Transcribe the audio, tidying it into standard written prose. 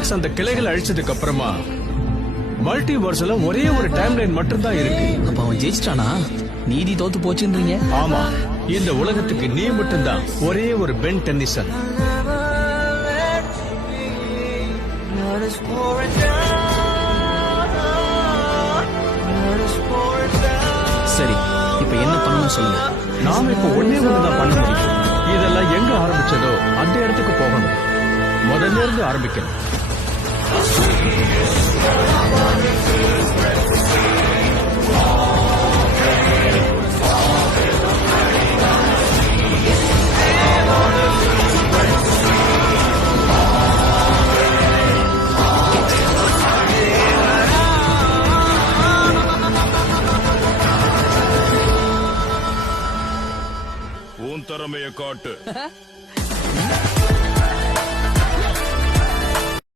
Paradox அந்த கிளைகள் அழிச்சதுக்கு அப்புறமா மல்டிவர்ஸ்ல ஒரே ஒரு டைம் லைன் மட்டும் தான் இருக்கு. அப்ப அவன் ஜெயிச்சிட்டானா? நீதி தோத்து போச்சுன்றீங்க? ஆமா, இந்த உலகத்துக்கு நீ மட்டும்தான் ஒரே ஒரு பென் டென்னிசன். சரி, இப்ப என்ன பண்ணணும் சொல்லுங்க. நாம இப்ப ஒன்னே ஒண்ணுதான் பண்ண முடியும். இதெல்லாம் எங்க ஆரம்பிச்சதோ அந்த இடத்துக்கு போகணும். முதல்ல இருந்து ஆரம்பிக்கணும்.